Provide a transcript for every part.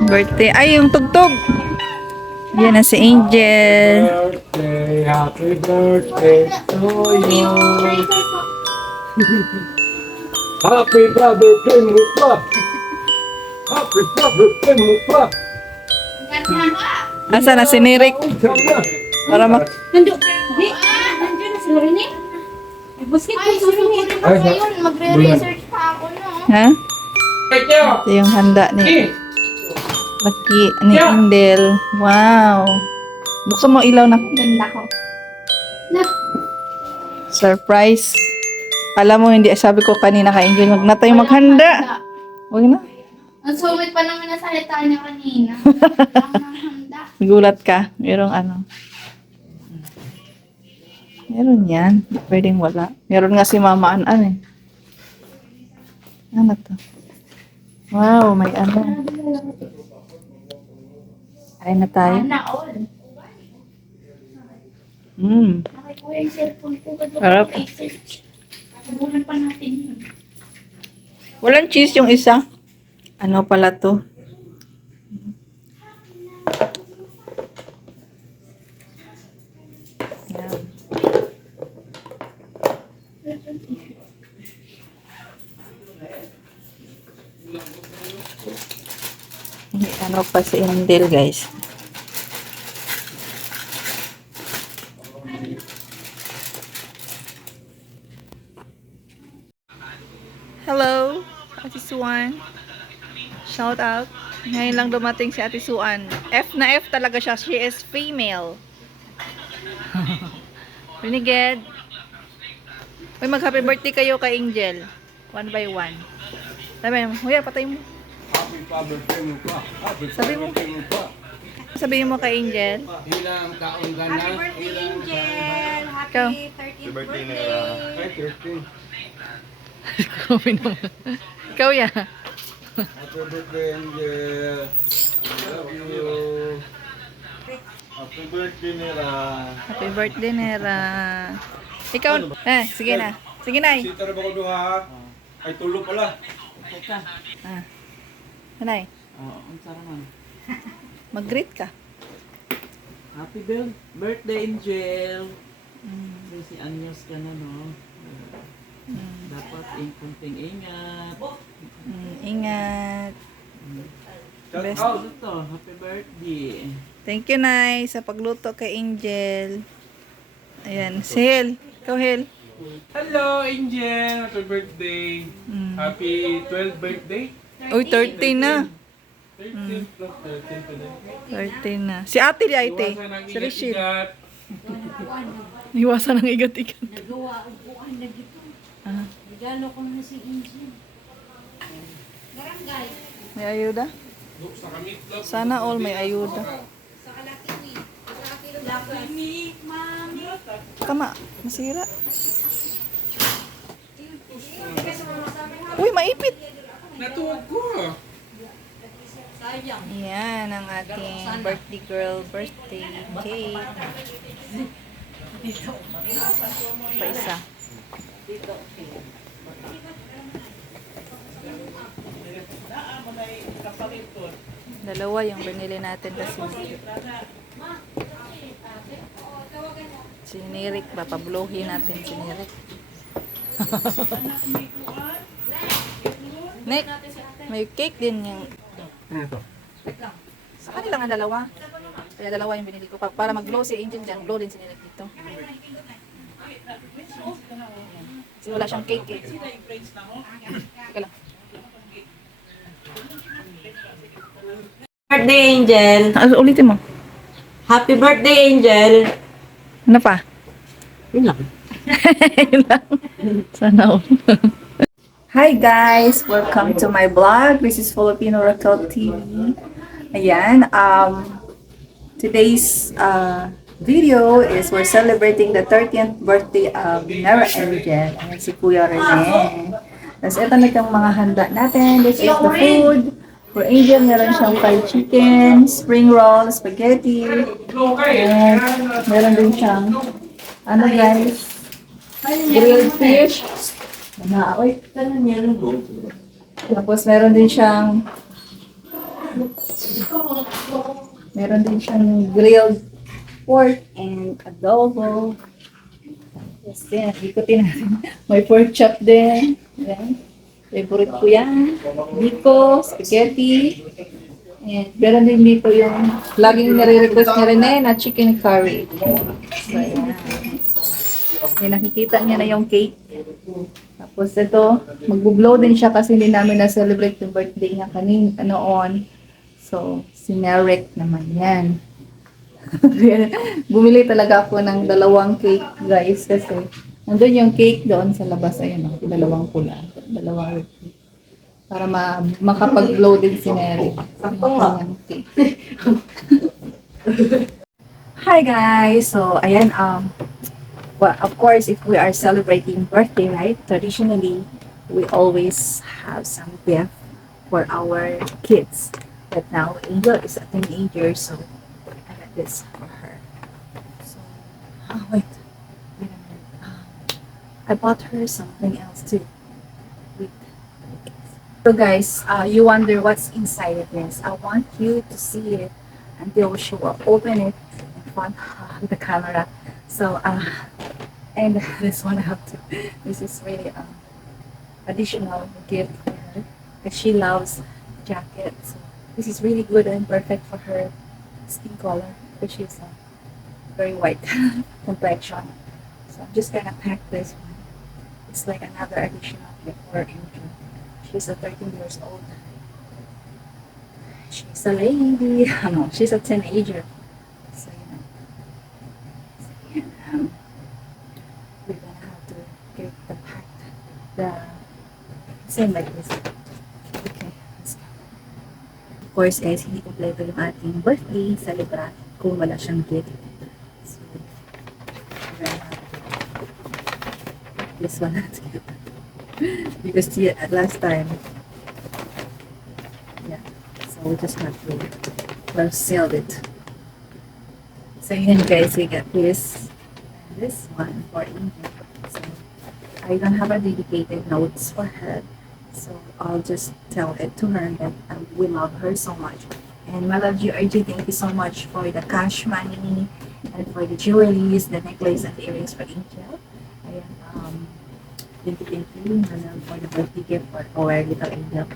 Birthday. Ay, yung tugtog. Yan na si Angel. Happy birthday to you. Happy birthday mo pa. Happy birthday mo pa. Asa na si Nirik? Para mak... Nandun na si Lorene. Busket ko si Lorene. Ngayon, magre-research pa ako, no? Ha? Ito yung handa ni Lucky, ni Indel. Wow. Buksan mo ilaw na. Ganda ko. Na. Surprise. Alam mo, hindi. Sabi ko kanina kay Angel, wag na tayong maghanda. Huwag na. Ang sungit pa naman na salita niya kanina. Ang handa. Gulat ka. Merong ano. Meron yan. Pwedeng wala. Meron nga si Mama An-An eh. Ano to? Wow, may ano. Ay na tayo. Sana all. Nakikuha yung cellphone ko. Harap. Subuhan pa natin yun. Walang cheese yung isa. Ano pala to? Yan. Ano pa si Indel, guys. Hello, Ate Suan. Shout out. Ngayon lang dumating si Ate Suan. F na F talaga siya. She is female. Renegade. Uy, mag-happy birthday kayo kay Angel. One by one. Sabi mo, huya, patay mo. Happy birthday mo pa. Happy Sabi mo. birthday mo pa. Sabihin mo kay Angel. Ilang taong ka na? Happy birthday, Angel! Ikaw. Happy 13th birthday! Ay, 13. Grabe naman. Ikaw ya. Happy birthday, Angel. Love you. Happy birthday, Nera. Happy birthday, Nera. Ikaw. Sige na. Sige na. Sita na ba ko doon ha? Ay, tulog pala. Nanay, Oo, ang sarap man. mag-greet ka. Happy birthday, Angel! Si Anyos ka na, no? Dapat kunting ingat. Ingat. Best. Ano to? Happy birthday. Thank you, Nay, sa pagluto kay Angel. Ayan. Si Hel. Ikaw, Hel. Hello, Angel! Happy birthday! Happy 12th birthday! Uy, 13 na. 13 plus 13 pa din. 13 na. Si Ate di Ate. Iwasan ang Si Rachel. igat-igat. Iwasan ng igat-igat. Nagawa upuan na dito. Ah, Regalo ko na si Injin. Barangay. may ayuda? Look sa kamitlog. Sana all may ayuda. Sa Kalakini. Sa Kalakini. Mami. Tama. Masira. Uy, maipit. Natuwag ko. Sayang. Yan ang ating birthday girl birthday cake. Pa isa. Dalawa yung binili natin kasi. Si Nirik, papablohin natin si Nirik. Nick, may cake din yung... Sa kanila nga dalawa. Kaya dalawa yung binili ko. Para mag-glow si Angel dyan, glow din si Nirik dito. Kasi wala siyang cake eh. Teka lang. Birthday, Angel. Ulitin mo. Happy birthday, Angel. Ano pa? Yun lang. Yun lang. Sana all. Hi guys! Welcome to my vlog. This is Filipino Raquel TV. Ayan, today's video is we're celebrating the 30th birthday of Nara Angel. Ayan si Kuya Rene. Tapos ito na yung mga handa natin. This is the food. For Angel, meron siyang fried chicken, spring roll, spaghetti. And meron din siyang, ano guys, grilled fish. Oy. Tapos meron din siyang grilled pork and adobo. Yes, din. Ikutin natin. May pork chop din. Yan. Favorite ko yan. Biko, spaghetti. And meron din dito yung laging nare-request ni Rene na chicken curry. So, yan. So, yan, nakikita niya na yung cake. Tapos ito, magbo-blow din siya kasi hindi namin na-celebrate yung birthday niya noon. So, sinerek naman yan. Bumili talaga ako ng dalawang cake, guys, kasi nandun yung cake doon sa labas. Ayun, dalawang pula. Dalawang cake. Para makapag-blow din si Neri. Ang cake. Hi, guys! So, ayan, well, of course, if we are celebrating birthday, right? Traditionally, we always have some gift for our kids. But now, Angel is a teenager, so I got this for her. So, wait a minute. I bought her something else too. Wait. So guys, you wonder what's inside of this. I want you to see it until she will open it in front of the camera. So, and this one I have to. This is really additional gift for her because she loves jackets. So this is really good and perfect for her skin color because she's very white complexion. So I'm just gonna pack this one. It's like another additional gift for Angel. She's a 13 years old. She's a lady. No, she's a teenager. So you know. We're gonna have to get the same like this. Okay, let's go. Of course guys, hindi kompleto yung ating birthday celebration kung wala siyang gift. So, we're gonna have to this one together. Because last time, yeah, so we just have to, well, sealed it. So yun guys, we got this one for Angel. So I don't have a dedicated notes for her, so I'll just tell it to her that we love her so much. And my love you, RG, thank you so much for the cash money and for the jewelries, the necklace and the earrings for Angel. Ayan, thank you, my love, for the birthday gift for our little Angel.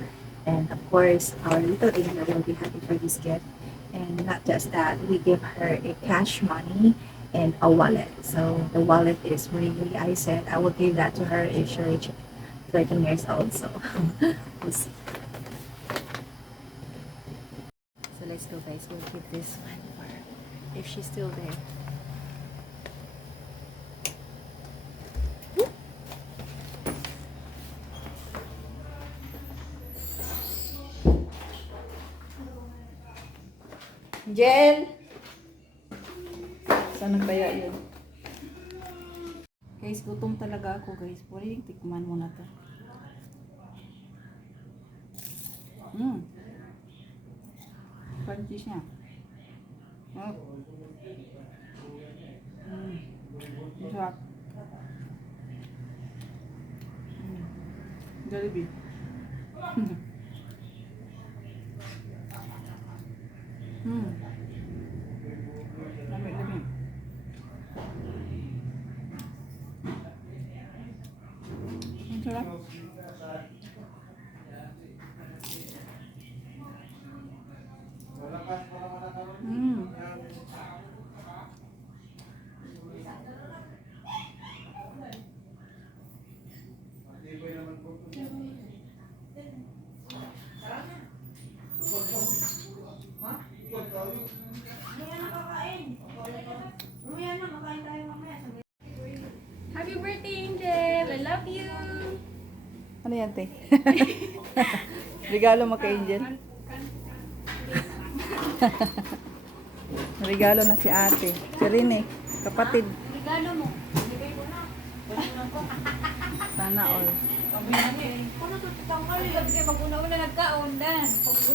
And of course, our little Angel will be happy for this gift. And not just that, we give her a cash money and a wallet. So the wallet is really, I said I will give that to her if she reaches 13 years old. So we'll see. So let's go guys, we'll give this one for her if she's still there. Jen! Saan kaya yun? Guys, gutom talaga ako guys. Pwede tikman mo na to. Crunchy siya. Oh. Sarap. Jollibee. Lami. Ang sarap. Ano yan, te? Regalo mo kay Angel? Regalo na si ate. Si Rene, kapatid. Regalo mo. Bigay ko na. Sana all. Ano to? Tanggal. Lagay mag-una-una nagkaon dan.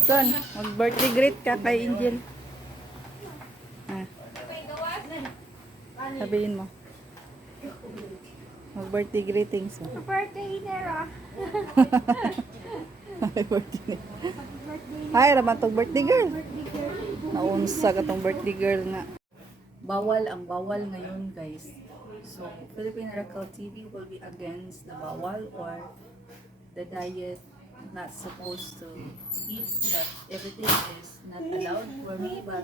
Son, mag-birthday greet ka kay Angel. Ah, May gawas na. sabihin mo. Mag-birthday greetings mo. Birthday Nera. Happy birthday. Birthday. Hi, raman tong birthday girl. Birthday girl. Naunsa ka tong birthday girl nga. Bawal ang bawal ngayon, guys. So, Philippine Miracle TV will be against the bawal or the diet not supposed to eat, that everything is not allowed for me, but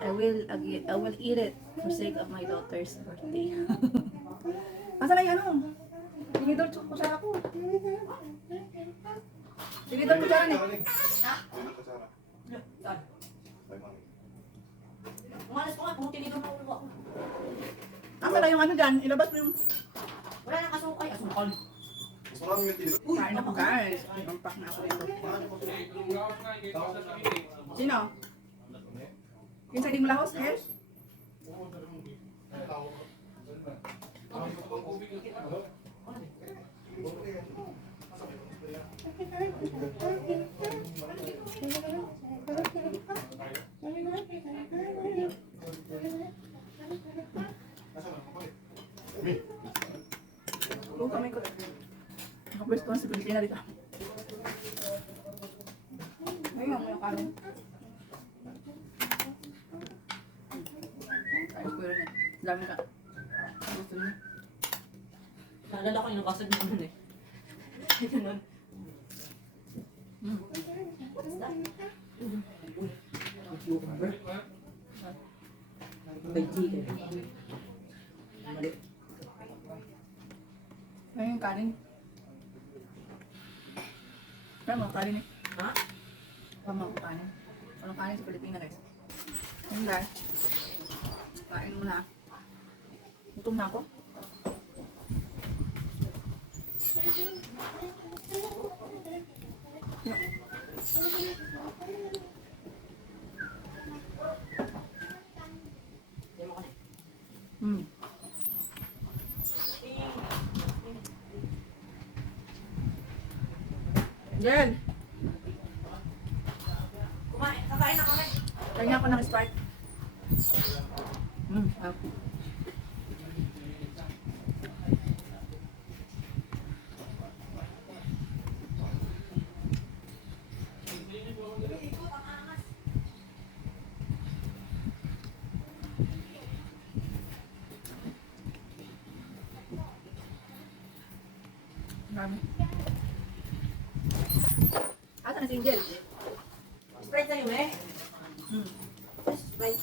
I will eat it for sake of my daughter's birthday. Asa na yung ano? Tinidor kutsara ko. Tinidor kutsara ni. Umalis ko nga, kung tinidor na ulo ako. Asa na yung ano dyan? Ilabas mo yung... Wala nang kasukay. Asukal. Kain ako, guys. Pampak na ako dito. Yung gawas nga, yung gawas na kami. Sino? Yung sa di mo lahos, Hel? Kung kami ko. Nakapwesto sa Pilipina dito. Ayun, may kanin. Ayos ko rin eh. Dami ka. Gusto niya. Naalala ko yung nakasag ng ano eh. Ganun. May chicken. Mali. Ayun yung kanin. Tama, kanin eh. Ha? Tama ko kanin. Walang kanin sa Pilipina, guys. Ayun, guys. Kain mo na. Gutom na ako. Hmm. Jen! Kumain, kakain na kami. Kanya ako ng Sprite. Ah. Dami. Asa na si Angel? Sprite sa'yo eh. Hmm. Sprite.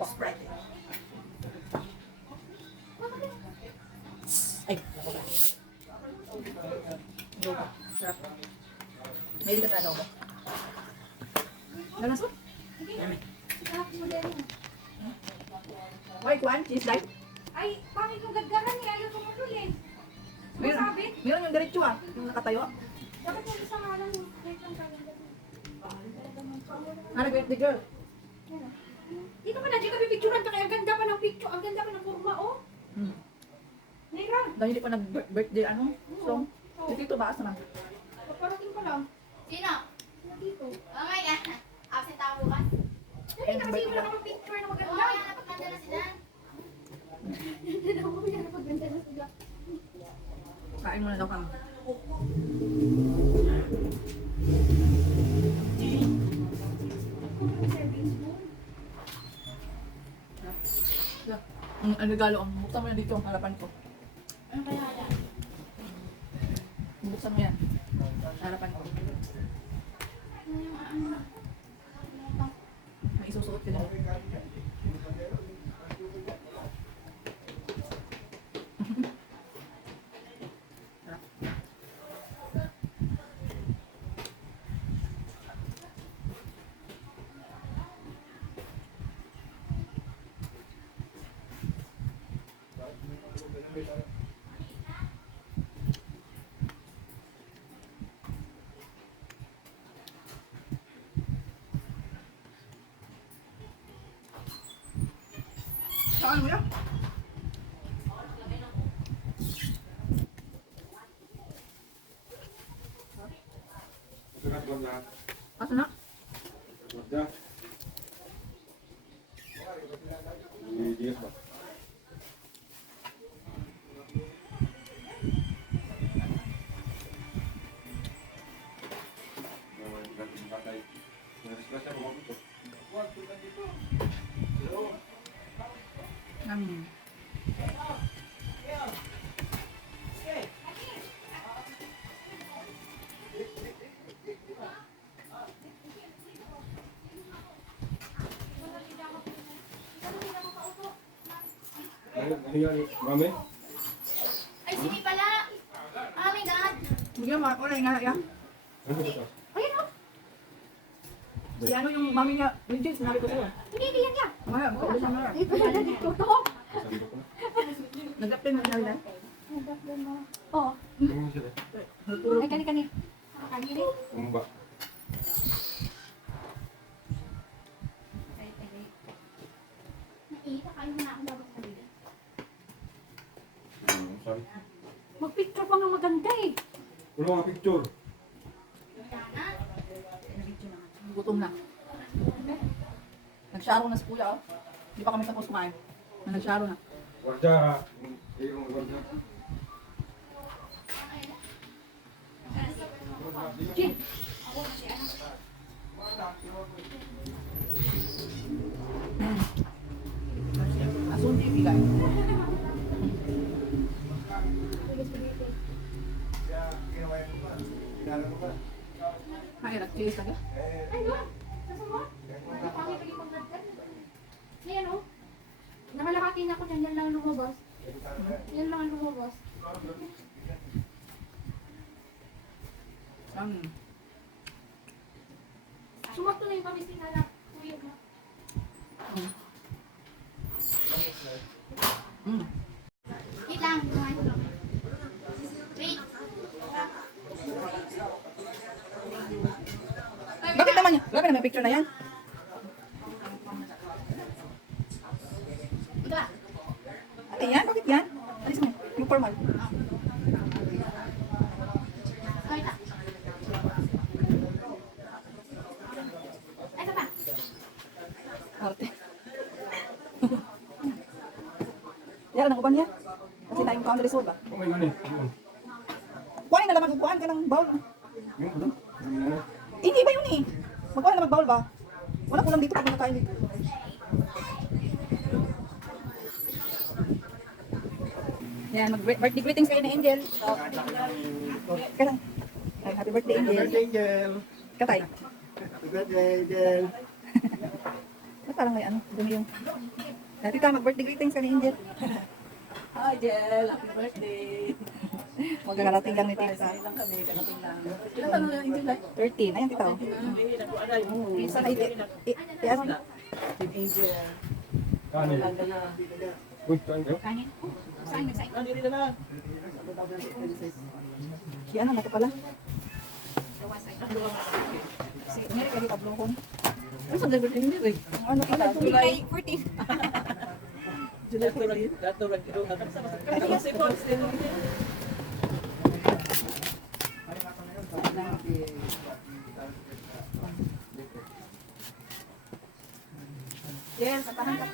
Sprite. Ay, ako ba? Adobo. Sarap. May ka sa adobo. Ano so? Why, Kwan? Cheese light? Ay, bakit yung gaggaran niya? Ayaw tumutulin. Meron, Sabi? meron yung diretso ah. Yung nakatayo. Bakit yung isang alam mo? Wait lang kami. Ano, birthday girl? Dito ka na, di ka pipicturan ka kaya ang ganda pa ng picture. Ang ganda pa ng kurma, oh. Hmm. Naira, Dahil hindi pa nag-birthday ano? So, dito ba? Asa na? paparating pa lang. Sino? Dito. Oh my God. Absent ako bukas. Dali na kasi wala ka picture na Oo, maganda. yan. Napagkanda na sila. Hindi na ako yan, napaganda na sila. Kain muna daw kami. Ang regalo, buksan mo yan dito, harapan ko. Ano kaya yan? Buksan mo yan. Harapan ko. May isusuot ka na. Asa na? Mami? Ay, sini pala. Oh my God. Bigyan mo, wala nga yan. Ano ba ito? Ayun oh. Si ano yung mami niya, legit, sinabi ko sa'yo. Hindi, hindi yan yan. Maya, paulit na nga. Dito yan, dito to. Nag-uptin na sila. Oh. Ano sila? Ay, kani. Kani. Ano ba? Nakita kayo na ako bago sabihin. Sorry. Mag-picture pa nga maganda eh. Wala nga picture. Yana. Gutom na. Nag-sharo na si Kuya, oh. Hindi pa kami tapos kumain. Nag-sharo na. Wardya. Iyong wardya. Jin, Asun TV, guys. Ay, nag-chase ka. Ay, doon. Saan mo? Napangit lagi pagdagdag. Ayan oh. Nakalakati na ako dyan. Yan lang ang lumabas. Yan lang ang lumabas. Sumakto na yung pamising na lang. Kuya mo. Wait lang. Wait. Bakit naman yan? Grabe na may picture na yan. Iba. Ate yan? Bakit yan? Alis mo. Yung formal. Wait lang. Ay, ito pa. Arte. Yan, ang uban niya. Kasi tayong count result ba? Oh my God eh. Kuhain na lang magkukuhaan ka ng bowl. Yung ano? Yung ano? Hindi ba yun eh? Magkuhain na mag-bowl ba? Wala ko lang dito pag nakain dito. Yan, mag-birthday greetings kayo na Angel. Kaya ay, happy birthday Angel. Angel. Katay. Happy birthday, Angel. Ba't parang may ano? Dumi yung... Dati ka, mag-birthday greetings ka ni Angel. Hi, Jel. Happy birthday. Magkakarating lang ni Tita. Lang kami, karating lang. Ilan taon na lang yung July? 13. Ayan, Tita. Nag-uanay. Isa na ano na? Team Angel. Kanin. Ganda na. Uy, kain kayo? Kanin. Saan yung sa'yo? Nandito na. Si ano, nato pala. Si Mary ka dito, Blongkong. Ano sa birthday hindi eh? Ano, Tita? July 14. July 14. Dato rin kilo. Ano si Paul? Yes, katahan ka.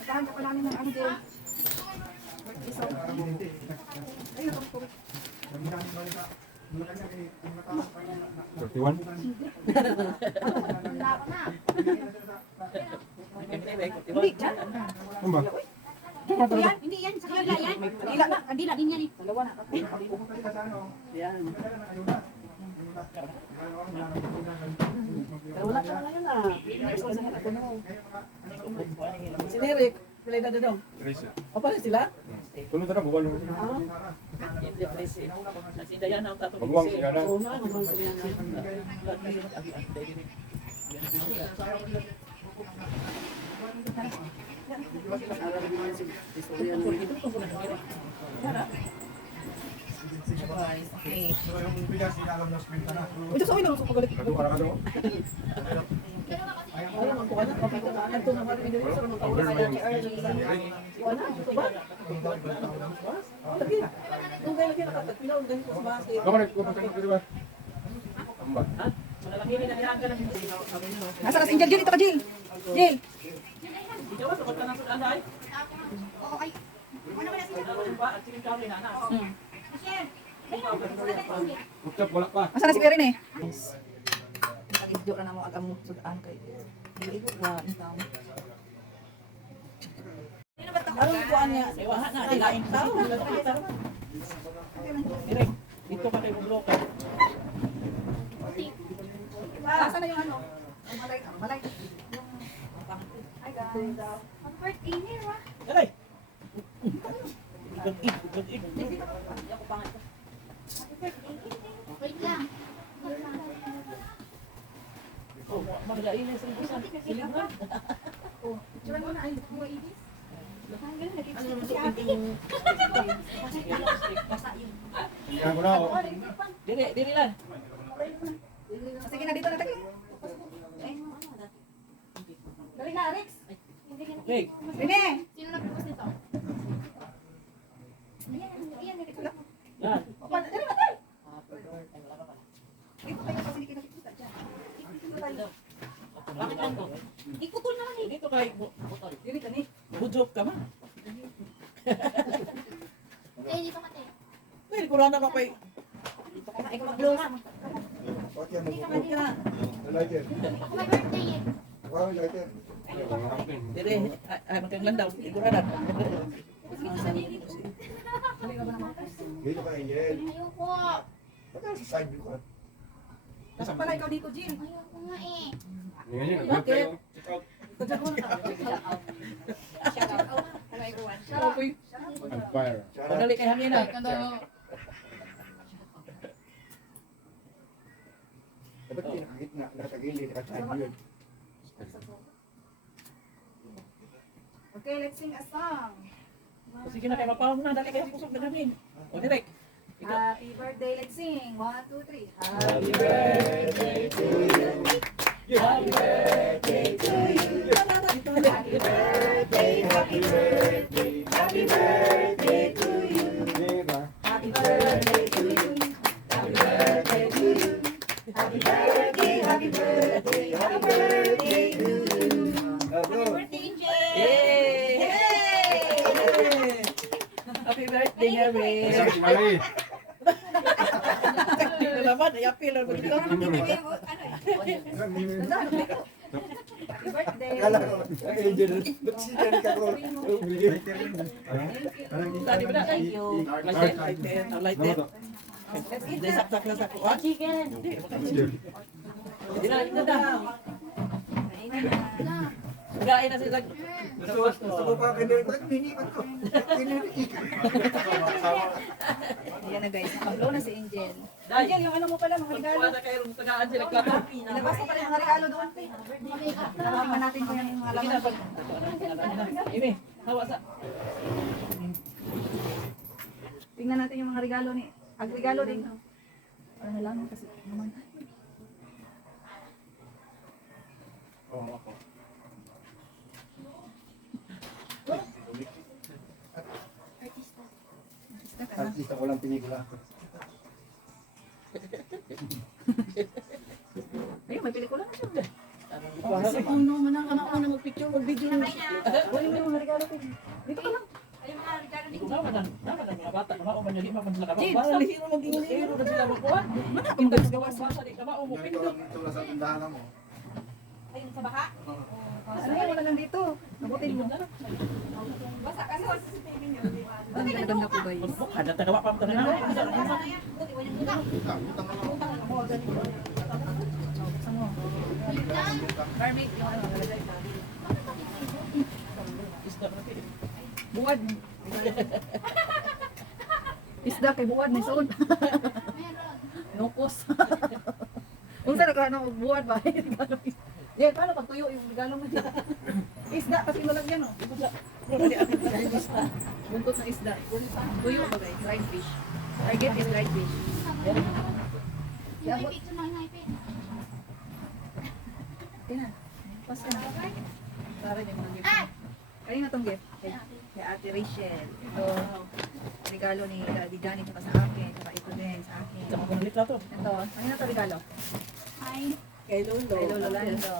Katahan ka pa namin ng ano, Jel. Isa. Ayun, ako. 31? Wala ako na. Hindi, dyan. Ano ba? Yan, hindi yan. Sa kabila yan. Dila na. Dila din yan eh. Dalawa na. Yan. Pero wala ka na ngayon ah. Si Derek, sila na doon. O pala sila? Tulong na buwan mo. Hindi pala si Diana ang tatong Mabuwang si Diana. Oo nga, mabuwang si Diana. Ito sa ulo, sa pagalit. Kado ka na kado. Ayaw magkuha na. Ito na parang hindi sa mga Order mo yung wala, ito ba? Lagi. Kung kaya lagi nakatagpilaw, dahil sa base. Baka nagpupunta ka dito ba? Amba. Ha? Malalaki na niya ka ng hindi. Sabi niyo. Nasa si Jill? Jill, ito ka, Jill. Jill. Ikaw ba sa na sa anay? Oo, ay. Ano naman si Ba at sige ka rin ana. Ucap, wala pa. Asa na si Erin eh? Yes. Nag-idyo na mo agam mo sudaan kay. Dili ko na intaw. Aron ko anya. Ewa na ilain tao. Direk. Dito ka kay Buglo ka. Asa na yung ano? Ang malay. Hi guys. Happy birthday niya, wa? Dali. Igag-ig. Wait lang. Oh, maglain na sa busan. Silibra. Diyan mo na ay mo ibis. Yan ko na, oh. Diri lang. Sige na dito na tayo. Dali na, Rex. Okay. Rene. Sino nagbukas nito? Ayan, nito lang. Yan. Dali na tayo. Dito tayo kasi kita dyan. Bakit lang to? Ikutol na lang eh. Dito kay Dili ka ni. Bujok ka ma. Eh, dito ka tayo. Pwede ko na pa kay. Ay ko mag-blow na. Ako may birthday eh. Diri ay magkanglan daw. Iguradan. Dito ka, Angel. Ayoko. Ba't sa side view ka? Nasa pala ikaw dito, Jill. Ayoko nga eh. Yan, yan. Nag-birthday, oh. Check out. On fire. Padali kay hangin na. Dapat kinakagitna, nakatagili, nakaside view. Okay, let's sing a song. Sige na kay mapawag na dali kay kusog na namin. O direk. Happy birthday, let's sing. 1, 2, 3. Happy birthday to you. Happy birthday to you. Happy birthday, happy birthday, happy birthday to you. Yan, ba? Happy birthday to you. Happy birthday to you. Happy birthday, happy birthday, happy birthday to you. Yay! Happy birthday, Harry. Isang si Mali. Hindi naman, ay apil ang dito. Happy birthday. Akala ko, Angel, ba't siya ka ko? Tadi ba na? Thank you. Light it. Light it. Hindi saksak na sa kuha. Chicken. Hindi na, hindi na. Gain na sila. Gusto ko pa kinil, ba't hinipan ko? Kiniliik. Ayan na guys, nakablow na si Angel. Angel, yung ano mo pala, mga regalo. Wala na kayo tagaan sila klato. Ilabas mo pala yung mga regalo doon. Tingnan natin kung yung mga Sige na, laman. pag... Imi, hawa sa... Tingnan natin yung mga regalo ni. Ang regalo din. Ano lang kasi naman. Artista ko lang pinigla. Ayun, may pelikula na siya. Kasi kung naman ang anak ko na mag-picture, mag-video na. Wala yung mga regalo din. Dito ka lang. Hindi ko naman ang mga bata. Kamao man yun, man sila kamao. Basta lihiro maging lihiro na sila magkuhan. Ang gawas. Basta di kamao mo Ganito pindot. lang ito lang sa tindahan mo. Ayun, sa baka. Ano yan, wala lang dito. Nabutin mo. Basa kasi sa CCTV niyo. Ang ganda po guys. Kada tagawa pa mo na. Buti, walang utang. Utang na lang. Garment yung ano. Isda na ito. Buwad. Isda kay buwad na soon. Meron. Nukos. Kung saan ka ano, buwad ba? Regalo isda. Yan, paano pag tuyo yung regalo mo dyan? Isda, kasi malagyan oh. Buntot na isda. Tuyo ba guys? Dried fish. Target is dried fish. Yung may picture ng naipin. Yan. Pas ka na. Para yung mga gift. Kanina tong gift. Kay Ate Rachel. Ito. Regalo ni Daddy Danny ito sa akin. Saka ito din sa akin. Sa mga litrato. Ito. Kanina to regalo. Hi. Kay Lolo. Kay Lolo Lando.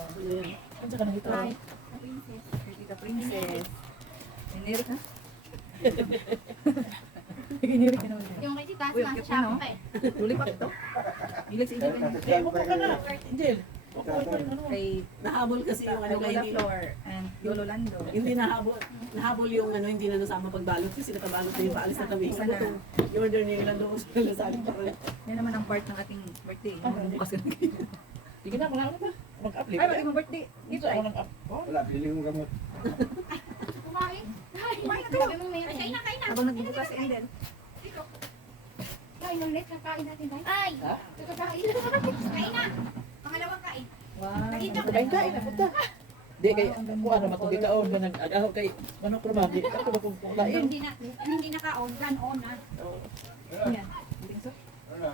Ano ka nang ito? Hi. Princess. Kay Tita Princess. Enero ka? Yung kay Tita, Uy, nasa cute Shopee na, no? pa eh. Tuloy pa ito. Hilig si Angel. Eh, upo ka na. Angel. Upo ka na. Kay Nahabol kasi yung ano, Lola hindi, Flor and Lolo Lando. hindi nahabol. Nahabol yung ano, hindi na nasama pagbalot kasi nakabalot na yung paalis na kami. Isa na. Yung order niya yung nandoon sa aling pa rin. Yan naman ang part ng ating birthday. Bukas na. Sige na, mga ano ba? Mag-upload. Ay, mag-ibang birthday. Dito ako nag-up. Wala, pili mo gamot. Kumain. Kumain na kayo. Sabi mo may kain na, kain na. Habang nagbubukas si Angel. Ay, ulit, nakain natin tayo. Ay. Ha? Kakain. Kain na. Pangalawang kain. Wow. Kain na, punta. Di kay kuha na matubig ka on ba nag-agaw kay manok rumagi. Ako ba kung lain? Hindi naka-on. On na. Yan. Bingso. Ano na?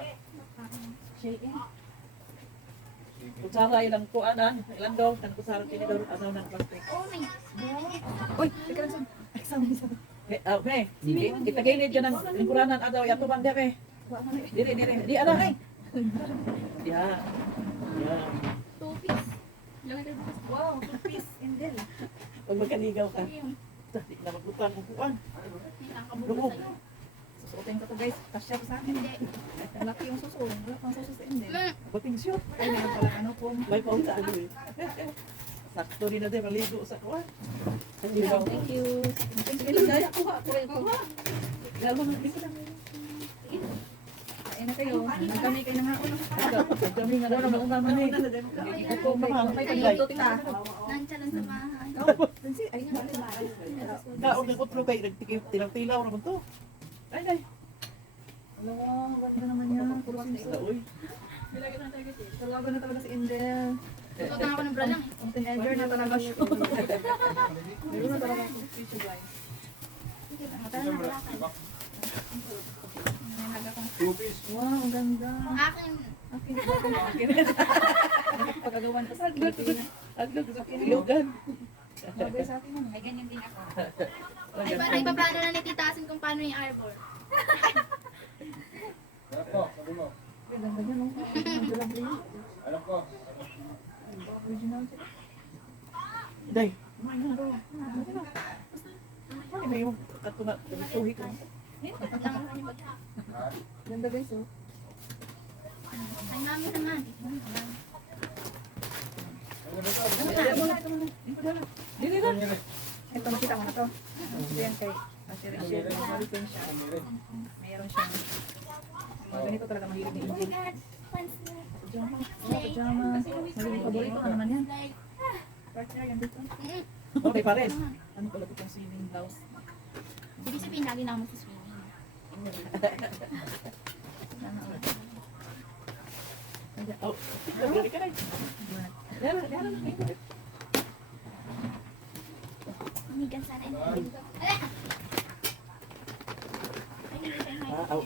Kutsara ilang kuanan, ilang daw, kan kutsara tinidor ano ng plastic. Oh my. Uy, teka lang son. Okay, kita gilid dyan ng lingkuranan adaw, yato bang debe. Diri, di ana ay. Ya. Ya. 2 piece. Wow, peace, Angel. Pag magkaligaw ka. Di na magutang upuan. Lumog. Susuotin ko to guys. Kasya ko sa akin. Malaki yung suso. Wala pang suso sa Angel. Bating shoot. Ay, meron pala ano po. May paun sa ano eh. Sakto rin na din, maligo sa kuwan. Ang ligaw. Thank you. Sige lang, daya, kuha. Galo na, di ko lang. Kain na kayo. Kami kayo na nga. Kami nga na naman naman eh. Ako, may pagluto tita. Nandiyan ang samahan. Ay, Kaon ng utlo kay tilaw-tilaw naman to. Ay, ay. Wow, ganda naman yan. Puro simso. Uy. Talaga na talaga si Angel. Suot na ako ng bra lang. Ang teenager na talaga siya. Meron na talaga akong future guys. Two-piece. Wow, ang ganda. Akin. Akin ba? Akin. Pagkagawan ko sa Aglag sa kilugan. bagay sa akin. Ay, ganyan din ako. Ay, parang ipaplano na ni Titasin kung paano yung arbor. Ano po? Sabi mo. Ang ganda niya, no? Ang ganda niya. Ano po? Original siya. Day. Ano ba yung katuna? Tuhi ko. Ganda guys, oh. Ay, mami naman. Dili na. Ito, makita mo na to. Ito yan kay Ate Rachel. Malitin siya. Mayroon siya. Mga ganito talaga mahilig ni Angel. Pajama. Pajama. Mahilig paborito ka naman yan. Partner, yan dito. Okay pa rin. Ano pala itong swimming blouse? Ibig sabihin, lagi na ako magsiswimming. Oh, nagdali ka rin. Yan, yan. Amigan sana. Ay, hindi siya na. Ah,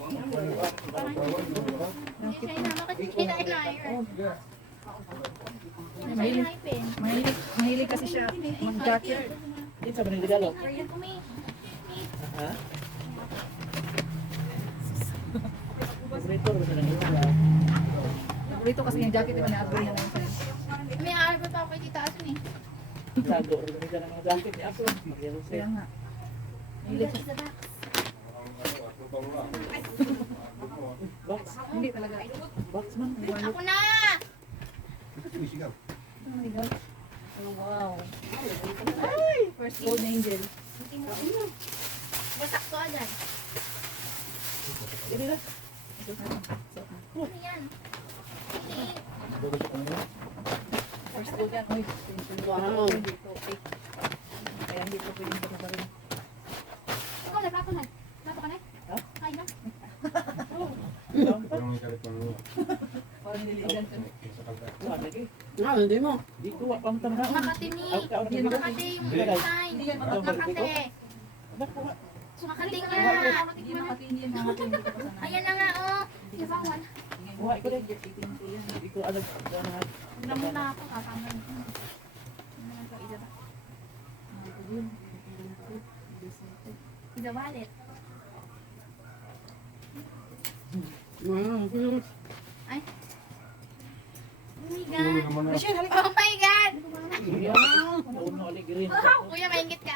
Hindi siya na. Bakit hindi na inaayos? Mahilig. Mahilig kasi siya mag-jacket. Dito sa mga regalo. Ayan po, may. Ha? Paborito rin na nila. Paborito kasi yung jacket, diba na-upgrade na lang sa'yo. May arbor pa ako kay Tita Asun eh. Tago rin nila ng mga jacket ni Aso. Magyalo Kaya siya. nga. Mahilig siya. Sa box. Box. Hindi talaga. Box man. Ako na! Sigaw. Oh my God. Oh, wow. Ay! First gold angel. Basak ko agad. Dili na. Ano yan? First gold yan. Uy, Wow. dito. Kaya hindi ko pwedeng ito rin. Ikaw na, plato na. Plato ka na? Ha? Kain na. Yung galit mo. Parang niligan siya. Sa kanta. Wala lagi. Ah, hindi mo. Di ko pang tanda. Makati ni. Makati yung design. Hindi yan Makati. Nakuha. Makati nga. Hindi makatindi yan mga hindi ko kasanayan. Ayan na nga oh. Di ba, wala? Kuha ko rin. 18 ko yan. Di ko alam. Huwag muna ako. Kapangan. Ida wallet. Ay. naman na. Michelle, halika. Oh my God! Yan. Uno, alik green. Kuya, maingit ka.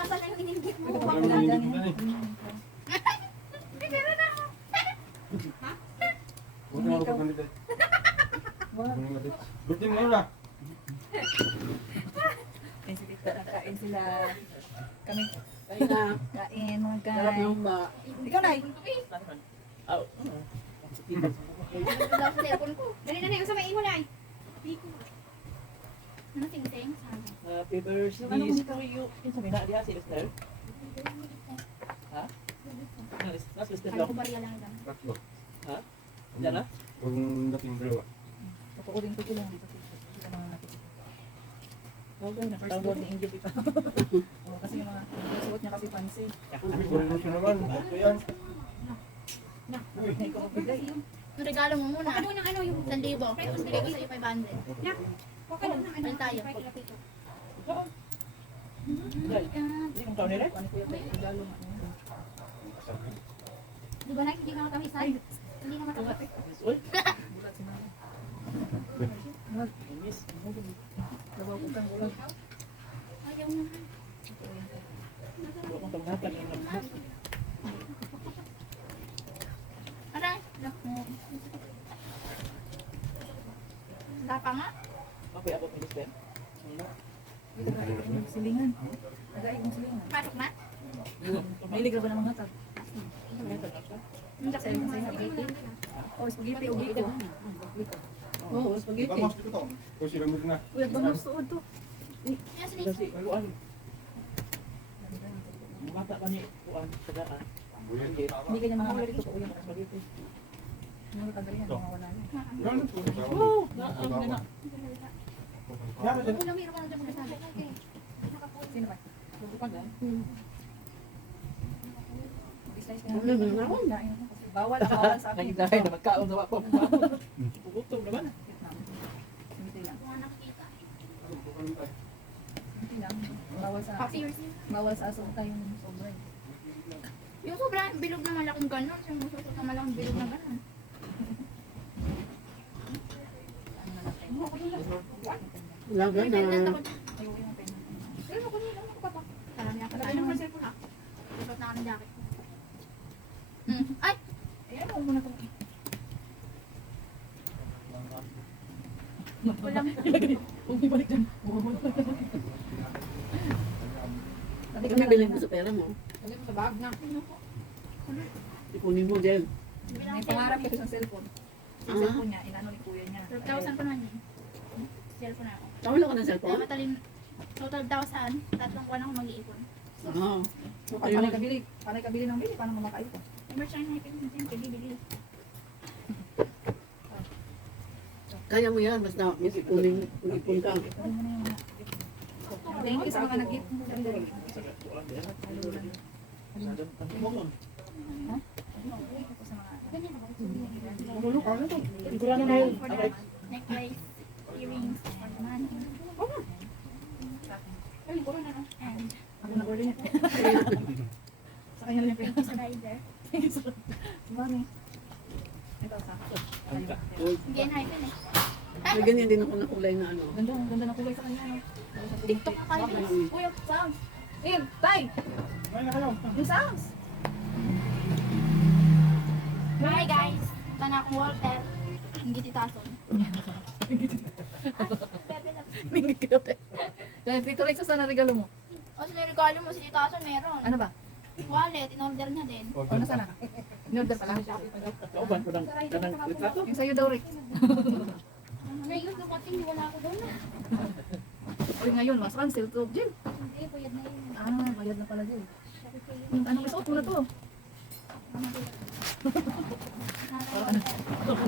Asa na yung iningit mo? Ano yung hindi na eh. Meron ako. Huwag na ako pagkanita. Birthday mo na. Kain sila. Kami. Kain na. Kain mga Sarap guys. yung ba. Ikaw na. Aw. Ito daw sa telepon ko. Dali na na, usapin mo na ay. Ano ting-ting? Sana. Happy birthday to you. Yung sabi na, diya si Esther. Ha? Nasa Esther Kala lang. ko bariya lang lang. Tatlo. Ha? Diyan na? Huwag dating dalawa. Papakuling ko lang. Okay na. First word ni Ingrid ito. Oo, kasi yung mga suot niya kasi fancy. Uy, kunin siya naman. Ito yan. Hindi ko magbigay. Yung regalo mo muna. Ano ng ano yung 1,000. Bigay ko sa'yo 500. Waka lang ng ano. Ano tayo? Dahil. Hindi kong taon nila? Ano ko yung regalo mo? Di ba na hindi ka kami sa hindi na matapos. Uy. Bulat si mama. Miss. Labaw ko kang ulag. Ayaw na. Huwag kong tawagatan yung nag-miss. Aray. Naku. Wala pa nga. Okay, abot ni Esther. Silingan. Nagaig ng silingan. Pasok na. Mahilig ka ba ng mga tag? Hindi kasi Sa spaghetti. Oh, spaghetti. Ugi ko. Oo, spaghetti. Vamos, dito to. O sila mo na. Uy, at bang suod to? Yan sila. Kasi, maluan. Mata pa ni Kuan sa daan. Buyan. Hindi kanya mga ito. Uy, ang spaghetti. Ano tagal yan? Mga wala na. Yan, ito. Oh, na na. Ulang meron ka na dyan magkasabi. Okay. Sino ba? Bukan na. Mag-slice ka na. Bawal ang bawal sa akin. Nagdahay na magkaon na wako. Pugutom naman. Hindi lang. Kung nakikita. Hindi lang. Bawal sa Happy yours. bawal sa aso tayong sobra. Yung sobrang bilog na malaking ganon. Yung susot na malaking bilog na ganon. Ano na natin? Wala May pendant ako. Ayun yung pen. Pero ako nila. Ako pa pa. Alam niya. Ano mo cellphone ha? Susot na ako ng jacket. Ay! Ayan, huwag mo na ito. Walang. Huwag balik dyan. Sabi ko Kami na bilhin mo sa pera mo. Lagay mo sa bag na. Ipunin mo dyan. may pangarap ko sa cellphone. Sa cellphone niya, inano ni kuya niya. 12,000 ko na niya. Cellphone na ako. Tawala ka ng Kaya cellphone? matalin. So 12,000. Tatlong buwan ako mag-iipon. Oo. Panay kabili. Panay kabili ng bili. Paano mo makain ko? Emerge na naipin mo din. Bili-bili. Kaya mo yan, basta may ipunin ka. Thank you sa mga nag-gift. Necklace. Earrings. Money. And Ako na-order niya. Sa kanya lang yung pin. slider. Mami. Ito sa Hindi na naipin eh. May ganyan din ako na kulay na ano. Ganda, ganda na kulay sa kanya. No? TikTok ka kayo. Uy, ang sounds. Eh, tay! Kumain na kayo. Yung sounds! Hi guys. Ito na akong Walter. Hindi titason. Mingit ka tayo. Kaya Pito Rex, saan na regalo mo? O sila regalo mo si titason meron. Ano ba? Wallet. In-order niya din. O, nasaan na? In-order pala. Kauban ko ng litrato. Yung sa'yo daw, Rex. Ngayon, dumating, wala ako doon na. Uy, ngayon, mas cancel to. Jill. Hindi, bayad na yun. Ah, bayad na pala, Jill. Sabi ko yun. Anong isuot mo na to?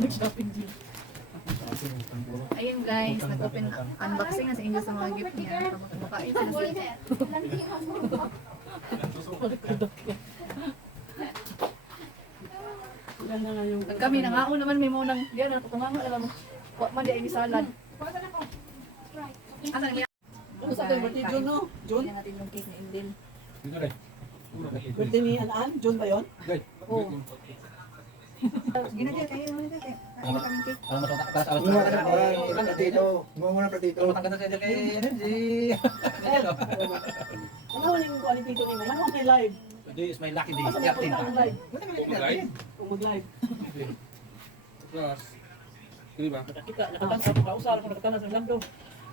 Nag-shopping din. Ayun guys, nag-open unboxing na sa inyo sa mga gift niya. Kumakain sila sila. Walter, lantingan mo. Yan na nga yung... Kami nangako naman may munang, diyan na tunganga alam mo. Wa man di ay salad. Pagkasan ako. Right. Asa niya? Ano sa akin, birthday June, no? June? Tingnan natin yung cake ni Indil. Dito rin. Birthday ni Anaan? June ba yun? Guys. Oo. Sige na dyan, kayo naman dyan. Kain na kami cake. Gumawa ka ng platito. Gumawa mo ng platito. Matanggal na siya dyan kay Energy. Ano yung quality ko nimo? Ano kay live? Today is my lucky day. Asa na Captain. ako live? Mag-live? Kung mag-live. Plus. Hindi ba? Nakakita, nakatangsa ko kausar ko nakatana sa lando.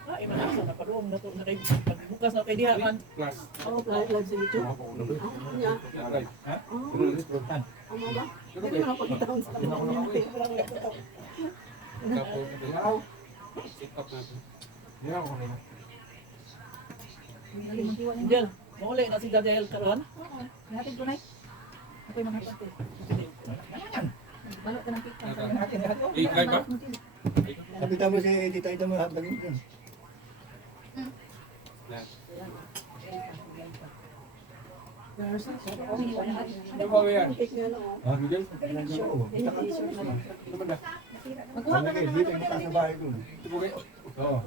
Ay, manasa na padoong na to na kay pagbukas na kay diha man. Plus. Oh, live sa YouTube. Nya. Live. Ha? Ano ba? Dili na ako pagitaon sa community. Kapo. Sit up natin. Hindi ako kanina. Diyan, mauli na si Daniel karon. Natin ko na. Ako'y mga pati. Balot ka ng cake. Live ba? Kapita mo si Tita Ida mo habagin ko. Ano ba yan? Ah, Miguel? Magkuha ka na Dito yung taas ng bahay ko. Tubugay. Oo.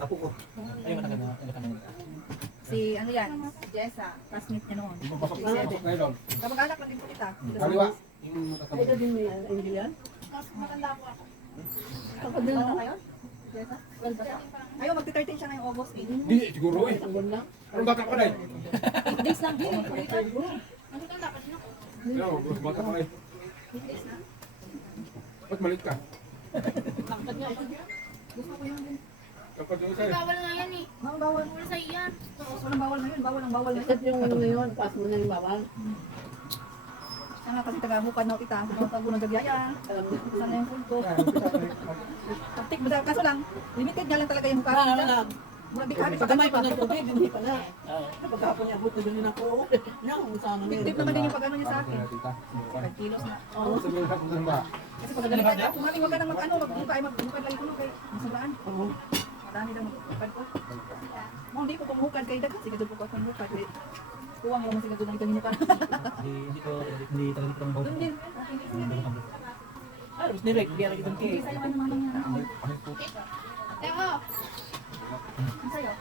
Apo ko. Si ano yan? Si Jessa. Classmate niya noon. Pasok na yun. Kamag-anak lang din po kita. Kaliwa. Yung Ay, tatamad. din mo yan, Angelian. Matanda po ako. Kapag ano kayo? Jessa? Well, basta. Ayaw, magti-13 siya ngayong August 8. Hindi, siguro eh. Pero bata pa na eh. 8 days lang din. Matanda pa din ako. Yo, bata pa na eh. Ba't malit ka? Kapag yung isa eh. Bawal nga yan eh. Ang bawal. Bawal sa iyan. Walang bawal ngayon. Bawal ang bawal ngayon. Yung ano yun, pass mo na yung bawal. Siya nga kasi taga-mukad na kita. Tago ng gabyaya. Alam mo. Sana yung punto. Taktik, basta kaso lang. Limited nga lang talaga yung mukha. Wala. Mura di kami. Pagkamay pa ng tubig, hindi pa na. Pagkapon niya, buto din ako. Yan, sana niya. Tip naman din yung pag-ano niya sa akin. Tita. 5 kilos na. Oo. Sabihin ka kung ba? Kasi pag nagalit ka, kumaling wag ka nang mag-ano, magbuka ay magbukad lagi ko no kay masaraan. Oo. Marami daw magbukad ko. Mo hindi ko pamukad kay dagat, sige ko ko bukad. Kuwang lang sige ko kanina pa. Hindi talaga ito ang Doon din. Ah, mas nirek, kaya lagi itong Hindi cake. sa'yo ano mama niya. Teko. Ang sa'yo.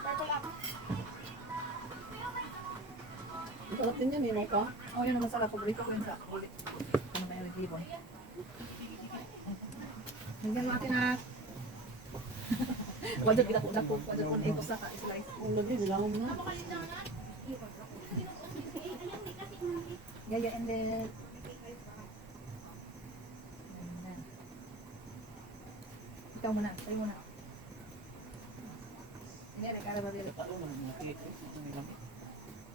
Purple ako. Masarap din yan, mo ka. Oh, yun ang masarap. Paborito ko yun sa ulit. Ano may ribbon. Hanggang natin na. Wala kita po na po. Wala po na sa ka-slice. Ang lagi, nilangon mo na. Yaya and then. Ikaw muna. Sa'yo muna. Hindi, nagkara ba dito?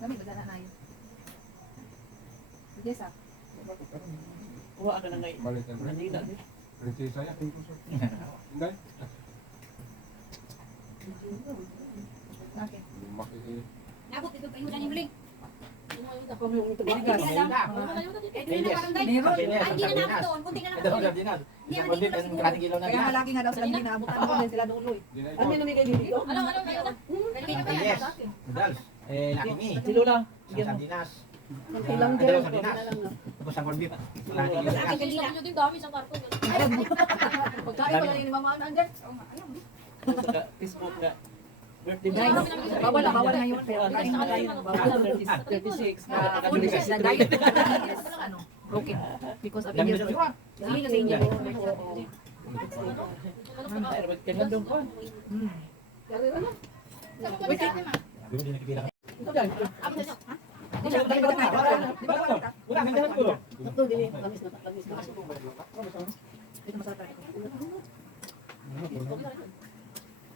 Kami, badala na yun. Sige, sa. Kuha ka na ngay. Malit na. Nanila. Prinsesa yan. Hindi. Bakit? Makikita. Nabot ito kayo dyan yung bling. Ako mo yung ito. Bigas. Eh, doon na parang dahil. Meron. Ay, hindi na naabot doon. Kunti na lang doon. Hindi na dito na Kaya nga lagi nga daw sila hindi naabutan ko din sila doon. Hindi na Ano ikaw. yung namigay dito? Ano kayo na? Nalagay na ba yan? Sa akin. Si Lola. Sige mo. Ilang dyan. Sa Sa akin, kanina. Yung dami sa karton. Pagkain pala ni Mama Ander. Facebook nga. Birthday Guys, boy. bawal ngayon. Pero kain na tayo. Bawal. 36. Food is the diet is ano, broken because of Indian food. Sabi niya sa India. Kailan doon ko? Wait, Ito dyan. di ba tayo kakain? Di ba tayo kakain? Ito, dili. Tamis na. Tamis na. Dito masarap tayo.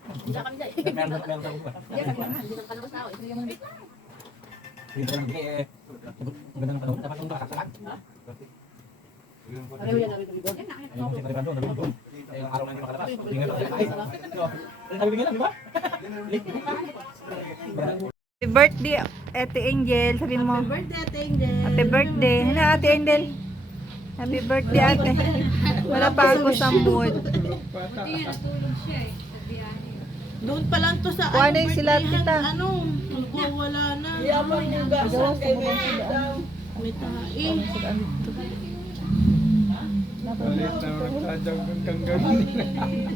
Hindi na kami dahil. Hindi, sabi na nga, hindi nang kalabas na ako. Ito yung Pareho yan namin ito. Happy birthday, Ate Angel. Sabi mo. Happy birthday, Ate Angel. Happy birthday. Ano, Ate Angel? Happy birthday, Ate. Wala pa ako sa mood. Doon pa lang to sa Kuha na yung sila, tita. ano, wala na. Iyabang yung gasan kay Messi daw. May tae. Malit na magsadang kang gano'n.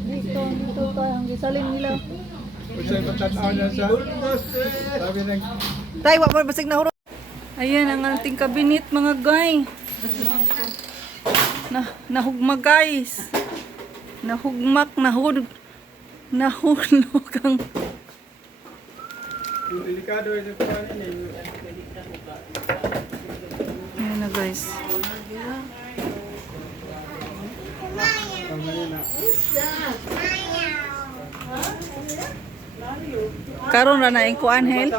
Dito pa. Ang gisalin nila. Kung siya patataw na siya. Sabi nang Tay, wa mo basig nahuro. Ayan ang ating kabinet mga guy. Nahugma guys. Nahugmak, nahulog ang yung delikado yung kuhanin eh. ayan na guys. Karon ra na ang kuan hel.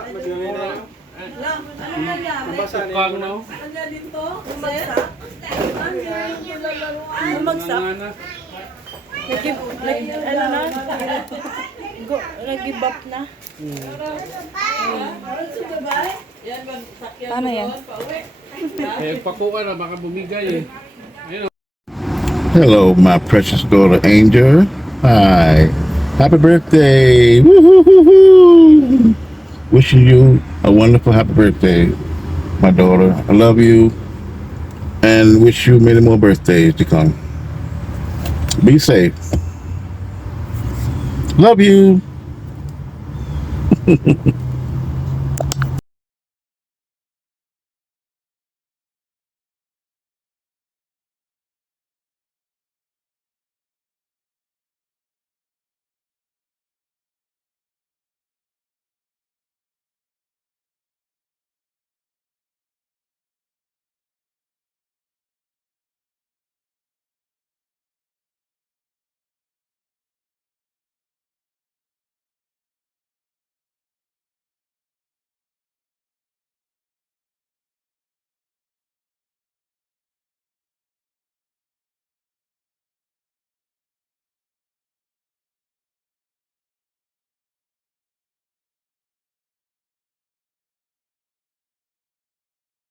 Mabasa na Kang yun. no? Bumagsak. Ano na? Nag-give up na. Paano yan? Eh, pakuha na, baka bumigay eh. Hello, my precious daughter Angel. Hi. Happy birthday. Woo-hoo-hoo-hoo. Wishing you a wonderful happy birthday, my daughter. I love you and wish you many more birthdays to come. Be safe. Love you.